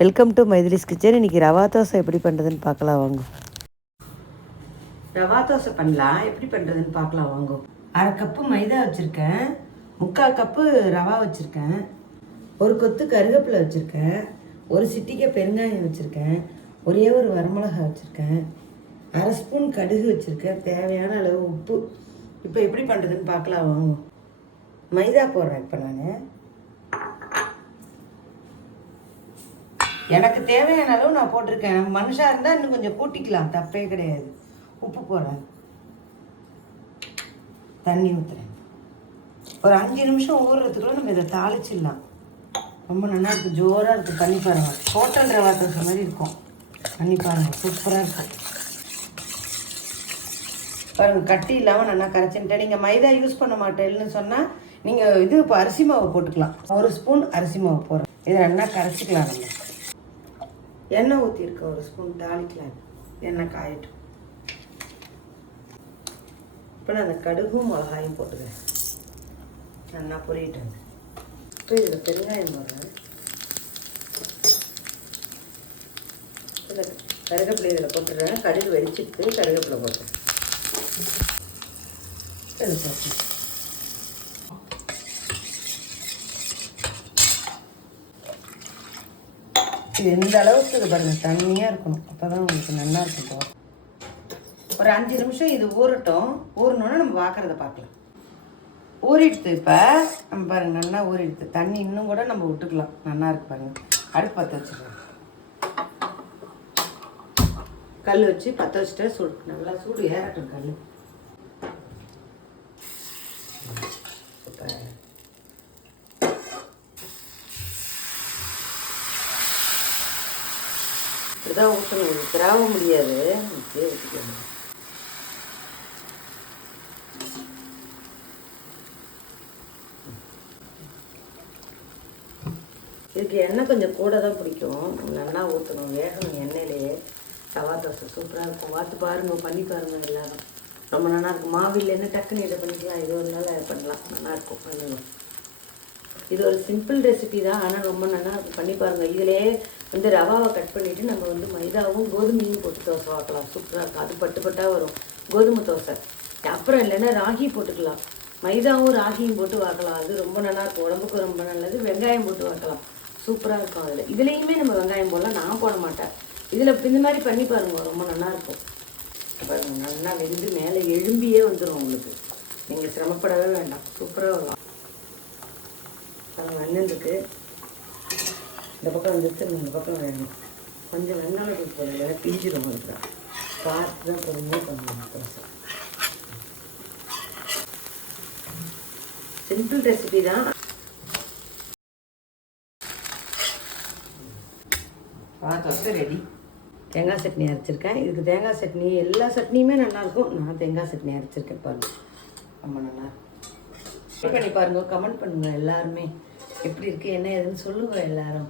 Welcome to மைதிலிஸ் kitchen. இன்றைக்கி ரவா தோசை எப்படி பண்ணுறதுன்னு பார்க்கலாம் வாங்க. ரவா தோசை பண்ணலாம், எப்படி பண்ணுறதுன்னு பார்க்கலாம் வாங்க. 1/2 கப்பு மைதா வச்சுருக்கேன், 3/4 கப்பு ரவா வச்சுருக்கேன், ஒரு கொத்து கருவேப்பிலை வச்சுருக்கேன், ஒரு சிட்டிகை பெருங்காயம் வச்சுருக்கேன், ஒரே ஒரு வரமிளகா வச்சுருக்கேன், 1/2 ஸ்பூன் கடுகு வச்சுருக்கேன், தேவையான அளவு உப்பு. இப்போ எப்படி பண்ணுறதுன்னு பார்க்கலாம் வாங்க. மைதா போடுறேன் இப்போ நான். எனக்கு தேவையான அளவு நான் போட்டிருக்கேன். மனுஷாக இருந்தால் இன்னும் கொஞ்சம் கூட்டிக்கலாம், தப்பே கிடையாது. உப்பு போடுறேன், தண்ணி ஊற்றுறேன். ஒரு 5 நிமிஷம் ஊறுறதுக்குள்ள நம்ம இதை தாளிச்சிடலாம். ரொம்ப நல்லா இருக்குது, ஜோராக இருக்குது. பண்ணி பாருங்கள், ஹோட்டல் ரவா தோசை மாதிரி இருக்கும். பண்ணி பாருங்கள், சூப்பராக இருக்கும். பாருங்கள், கட்டி இல்லாமல் நல்லா கரைச்சின்ட்டேன். நீங்கள் மைதா யூஸ் பண்ண மாட்டேன்னு சொன்னால் நீங்கள் இது இப்போ அரிசி மாவு போட்டுக்கலாம். 1 ஸ்பூன் அரிசி மாவு போடுறேன். இதை நல்லா கரைச்சிக்கலாம். நம்ம எண்ணெய் ஊற்றிருக்கேன், 1 ஸ்பூன் தாளிக்கலாம். எண்ணெய் காயட்டும். இப்போ நான் அந்த கடுகும் மிளகாயும் போட்டுக்கிறேன், நல்லா பொரியிட்டேன். இப்போ இதில் பெருங்காயம் போடுறேன். இந்த கருவேப்பிலை இதில் போட்டுடுறேன். கடுகு வெடிச்சிட்டு கருவேப்பிலை போட்டேன். அது போட்டு இது எந்த அளவுக்கு இது பாருங்கள், தண்ணியாக இருக்கணும். அப்போ தான் உங்களுக்கு நல்லா இருக்கும். ஒரு 5 நிமிஷம் இது ஊறட்டும். ஊறினோன்னா நம்ம பார்க்குறத பார்க்கலாம். ஊறிடுத்து. இப்போ நம்ம பாருங்கள், நல்லா ஊறிடுத்து. தண்ணி இன்னும் கூட நம்ம விட்டுக்கலாம். நல்லா இருக்கு பாருங்கள். அடுப்பு பற்ற வச்சுக்கலாம். கல் வச்சு பற்ற வச்சுட்டு சூடு நல்லா சூடு ஏறட்டும் கல். இப்படிதான் ஊற்றணும், திராவ முடியாது. இப்படியே ஊற்றிக்கணும். இதுக்கு எண்ணெய் கொஞ்சம் கூட தான் பிடிக்கும். நல்லா ஊற்றணும், வேகணும் எண்ணெயிலேயே. ரவா தோசை சூப்பராக இருக்கும். பார்த்து பாருங்கள், பண்ணி பாருங்கள் எல்லாரும். ரொம்ப நல்லா இருக்கும். மாவில்லைன்னா டக்குன்னு இதை பண்ணிக்கலாம், இது ஒரு நாள் பண்ணலாம். நல்லாயிருக்கும். பண்ணுங்க. இது ஒரு சிம்பிள் ரெசிபி தான், ஆனால் ரொம்ப நல்லா இருக்கும். பண்ணி பாருங்கள். இதிலே வந்து ரவாவை கட் பண்ணிவிட்டு நம்ம வந்து மைதாவும் கோதுமையும் போட்டு தோசை வாக்கலாம். சூப்பராக இருக்கும். அது பட்டு பட்டாக வரும் கோதுமை தோசை. அப்புறம் இல்லைன்னா ராகி போட்டுக்கலாம். மைதாவும் ராகியும் போட்டு வாக்கலாம். அது ரொம்ப நல்லாயிருக்கும், உடம்புக்கு ரொம்ப நல்லது. வெங்காயம் போட்டு வாக்கலாம், சூப்பராக இருக்கும். அதில் இதுலேயுமே நம்ம வெங்காயம் போடலாம், நான் போட மாட்டேன். இதில் இந்த மாதிரி பண்ணி பாருங்கள், ரொம்ப நல்லாயிருக்கும். பாருங்கள், நல்லா வெந்து மேலே எழும்பியே வந்துடும் உங்களுக்கு. நீங்கள் சிரமப்படவே வேண்டாம், சூப்பராக வரும். பாருங்கள், வெந்திருக்கு. இந்த பக்கம் வந்துட்டு இந்த பக்கம் வேணும். கொஞ்சம் வெண்ணெய் போடல, பிஞ்சிடும். இருக்கிறா பார்த்து தான் பொறுமையாக பண்ணணும் தோசை. சிம்பிள் ரெசிபி தான். தோசை ரெடி. தேங்காய் சட்னி அரைச்சிருக்கேன். இதுக்கு தேங்காய் சட்னி, எல்லா சட்னியுமே நல்லாயிருக்கும். நான் தேங்காய் சட்னி அரைச்சிருக்கேன் பாருங்கள், ரொம்ப நல்லா. பண்ணி பாருங்கள், கமெண்ட் பண்ணுங்கள் எல்லாருமே. எப்படி இருக்குது என்ன ஏதுன்னு சொல்லுங்கள் எல்லாரும்.